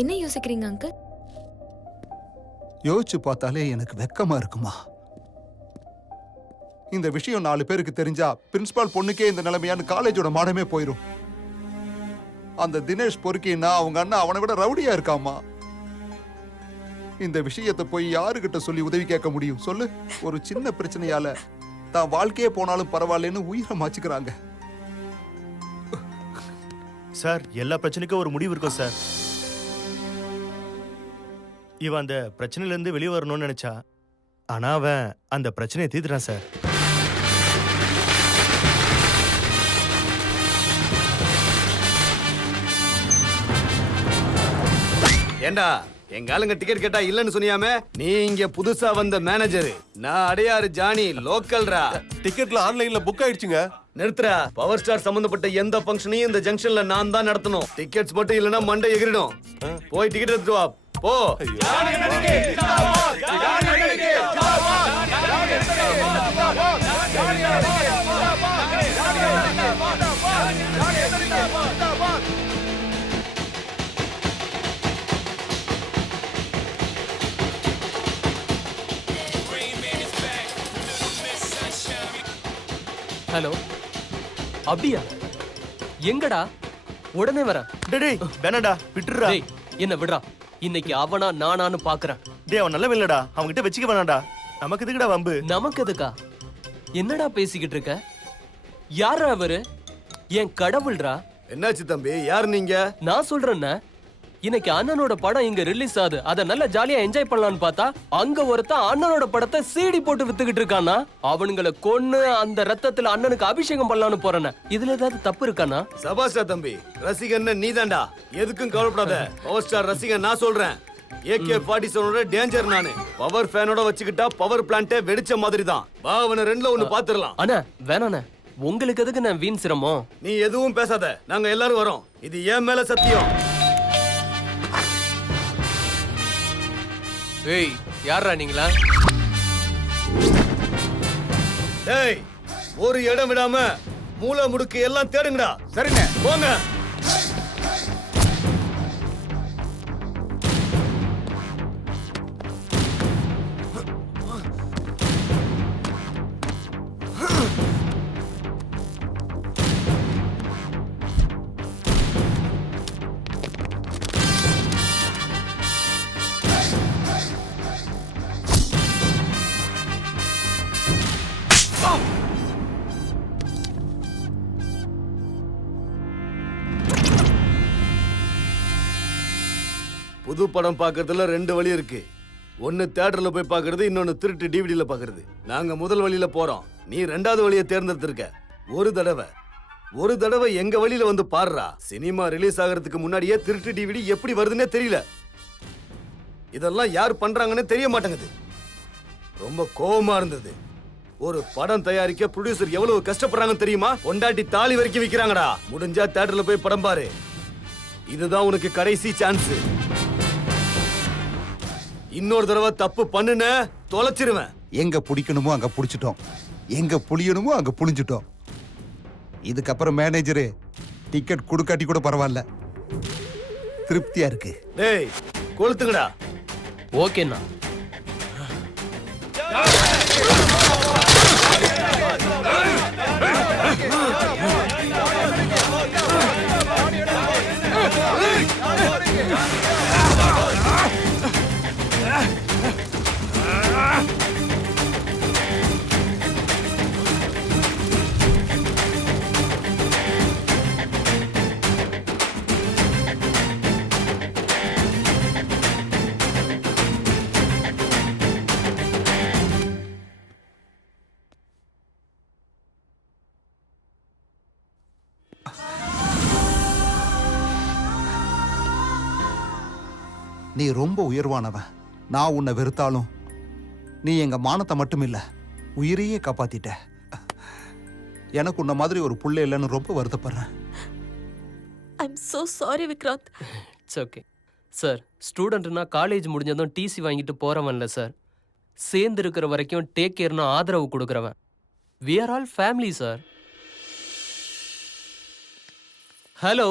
என்ன யோசிக்கிறீங்க அங்கிள்? யோசிச்சு பார்த்தாலே எனக்கு வெக்கமா இருக்குமா. இந்த விஷயம் 4 பேருக்கு தெரிஞ்சா பிரின்சிபால் பொண்ணுக்கே இந்த நிலைமையான காலேஜோட மானமே போயிடும். அந்த தினேஷ் பொறுக்கின்னா அவங்க அண்ணா அவனை விட ரவுடியா இருக்காமா. இந்த விஷயத்தை போய் யாருகிட்ட சொல்லி உதவி கேட்க முடியும் சொல்லு? ஒரு சின்ன பிரச்சனையால தான் வாழ்க்கையே போனாலும் பரவாயில்லன்னு உயிரை மாச்சுக்கிறாங்க. சார், எல்லா பிரச்சனைக்கும் ஒரு முடிவு இருக்கும் சார். இவன் அந்த பிரச்சனையில இருந்து வெளியே வரணும்னு நினைச்சா, ஆனா அவன் அந்த பிரச்சனையை தீர்த்துறான் சார். ஏண்டா எங்க ஆளுங்க டிக்கெட் கேட்டா இல்லன்னு சொன்னியாமே? நீ இங்க புதுசா வந்த மேனேஜர், நான் அடையாறு ஜானி, லோக்கல்ரா. டிக்கெட்ல ஆன்லைன்ல புக் ஆயிடுச்சுங்க. நிறுத்துறா. பவர் ஸ்டார் சம்பந்தப்பட்ட எந்த ஃபங்க்ஷனையும் இந்த ஜங்ஷன்ல நான் தான் நடத்தணும். டிக்கெட்ஸ் மட்டும் இல்லனா மண்டை எகிரிடும். போய் டிக்கெட் எடுத்து வா போ. ஹலோ, அப்படியா? எங்கடா? உடனே வரேன். டேய் வேணாடா, விட்டுடுறா. டேய் என்ன விடுறா. இன்னைக்கு அவனா நானான்னு பாக்குறேன். டேய் அவன் நல்லவன் இல்லடா, அவன்கிட்ட வச்சுக்க வேணாம்டா. நமக்கு எதுக்குடா வம்பு? நமக்கு எதுக்கா? என்னடா பேசிக்கிட்டு இருக்க? யாரா அவரு? என் கடவுள்ரா. என்னாச்சு தம்பி, யார் நீங்க? நான் சொல்றேன்ன, இன்னைக்கு அண்ணனோட படம் இங்க ரிலீஸ் ஆகுது. அத நல்லா ஜாலியா என்ஜாய் பண்ணலாம்னு பார்த்தா அங்க ஒருத்தன் அண்ணனோட படத்தை சிடி போட்டு வித்துக்கிட்டு இருக்கானா. அவனுங்களை கொன்னு அந்த ரத்தத்துல அண்ணனுக்கு அபிஷேகம் பண்ணலாம்னு போறேன். இதுல ஏதாவது தப்பு இருக்கானா? சபாஷா தம்பி, ரசிகன் நீதான்டா. எதுக்கும் கவலைப்படாத. பவர் ஸ்டார் ரசிகன் நான் சொல்றேன். AK-47 டேஞ்சர் நானு. பவர் ஃபேனோட வச்சுக்கிட்டா பவர் பிளான்ட்டே வெடிச்ச மாதிரி தான். வா அவன ரெண்டுல ஒன்னு பாத்துறலாம். அண்ணா வேணாண்ணே, உங்களுக்கு எதுக்கு நான் வீண் சிரமம்? நீ எதுவும் பேசாத, நாங்க எல்லாரும் வரோம். இது ஏன் மேல சத்தியம். ஏய் யாரா நீங்களா? டேய் ஒரு இடம் விடாம மூல முடுக்கு எல்லாம் தேடுங்கடா. சரிங்க, போங்க. புது படம் பாக்குறதுல 2 வழி இருக்கு. ஒன்னு தியேட்டர்ல போய் பாக்குறது, இன்னொன்னு திருட்டு டிவிடில பாக்குறது. நாங்க முதல் வழியில போறோம், நீ 2வது வழியை தேர்ந்தெடுத்திருக்க. ஒரு தடவை எங்க வழியில வந்து பாருடா. சினிமா ரிலீஸ் ஆகிறதுக்கு முன்னாடியே திருட்டு டிவிடி எப்படி வருதுன்னே தெரியல. இதெல்லாம் யார் பண்றாங்கன்னு தெரிய மாட்டேங்குது. ரொம்ப கோவமா இருந்தது. ஒரு படம் தயாரிக்க ப்ரொடியூசர் எவ்வளவு கஷ்டப்படுறாங்கன்னு தெரியுமா? கொண்டாட்டி தாலி வரைக்கும் விக்கிறாங்கடா. முடிஞ்சா தியேட்டர்ல போய் படம் பாரு. இதுதான் உனக்கு கடைசி சான்ஸ். இன்னொரு தடவை தப்பு பண்ணுன தொலைச்சிருவேன். எங்க பிடிக்கணுமோ அங்க பிடிச்சிட்டோம், எங்க புளியணுமோ அங்க புளிஞ்சிட்டோம். இதுக்கப்புறம் மேனேஜரு டிக்கெட் கொடுக்காட்டி கூட பரவாயில்ல, திருப்தியா இருக்கு. டேய் கொளுத்துங்கடா. ஓகேண்ணா. நீ ரொம்ப உயர்வானவன். நான் உன்னை வெறுத்தாலும் நீ எங்க மானத்தை மட்டும் இல்ல, உயிரையே காப்பாத்திட்ட. எனக்கு உன்ன மாதிரி ஒரு புள்ள இல்லைன்னு ரொம்ப வருத்தப்படுறேன். I'm so sorry Vikrant. It's okay sir. ஸ்டூடெண்ட்னா காலேஜ் முடிஞ்சதும் டிசி வாங்கிட்டு போறவன்ல சார். சேர்ந்து இருக்கிற வரைக்கும் டேக் கேர்னு ஆதரவு கொடுக்குறவன். we are all family sir. Hello,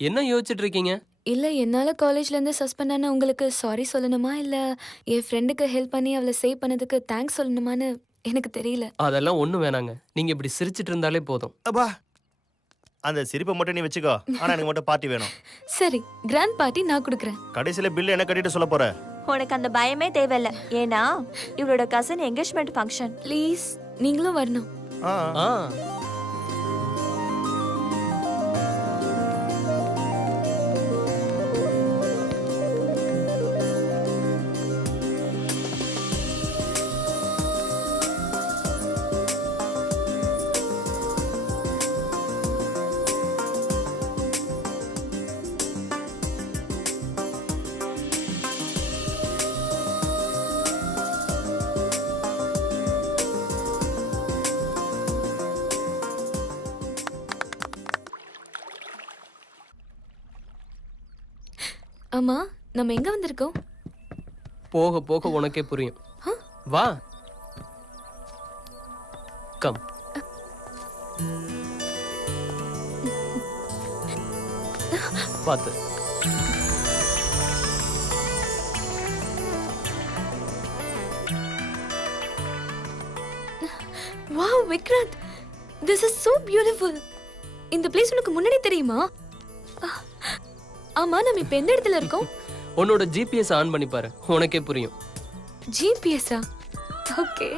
என்ன யோசிச்சுட்டு இருக்கீங்க? இல்ல என்னால காலேஜ்ல இருந்து சஸ்பெண்ட் ஆன உங்களுக்கு சாரி சொல்லணுமா இல்ல என் ஃப்ரெண்டுக்கு ஹெல்ப் பண்ணி அவளை சேவ் பண்ணதுக்கு தேங்க்ஸ் சொல்லணுமான்னு எனக்கு தெரியல. அதெல்லாம் ஒண்ணும் வேணாங்க. நீங்க இப்படி சிரிச்சிட்டு இருந்தாலே போதும். அப்பா அந்த சிரிப்பை மட்டும் நீ வச்சுக்கோ. ஆனா எனக்கு மட்டும் பார்ட்டி வேணும். சரி, கிராண்ட் பார்ட்டி நான் கொடுக்குறேன். கடைசியில பில் என்ன கட்டிட்டு சொல்ல போற? உனக்கு அந்த பயமே தேவையில்ல. ஏன்னா இவளோட கசின் என்கேஜ்மெண்ட் ஃபங்க்ஷன். ப்ளீஸ் நீங்களும் வரணும். ஆ ஆ ஆமா, நம்ம எங்க வந்திருக்கோம்? போக போக உனக்கே புரியும். வா கம். பாத்து. Wow Vikrant, this is so beautiful. இந்த பிளேஸ் உனக்கு முன்னாடி தெரியுமா? ஆமா, நம்ம இப்ப எந்த இடத்துல இருக்கோம்? உன்னோட ஜிபிஎஸ் ஆன் பண்ணி பாரு, உனக்கே புரியும். ஜிபிஎஸ்ஸா? ஓகே.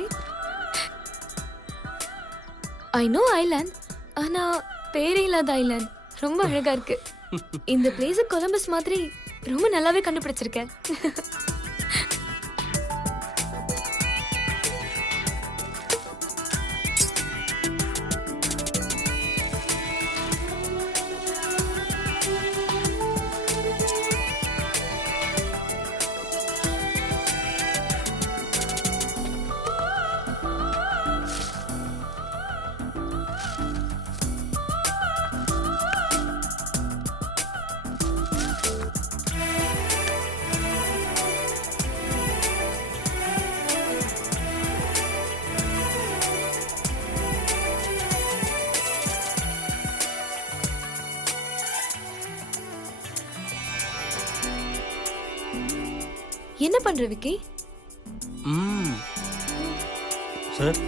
ஐ நோ ஐலாண்ட், ஆனா பேரே இல்லாத ஐலாண்ட். ரொம்ப அழகா இருக்கு. இந்த பிளேஸ் கொலம்பஸ் மாதிரி ரொம்ப நல்லாவே கண்டுபிடிச்சிருக்கேன். என்ன பண்ற விக்கி? ம் சார்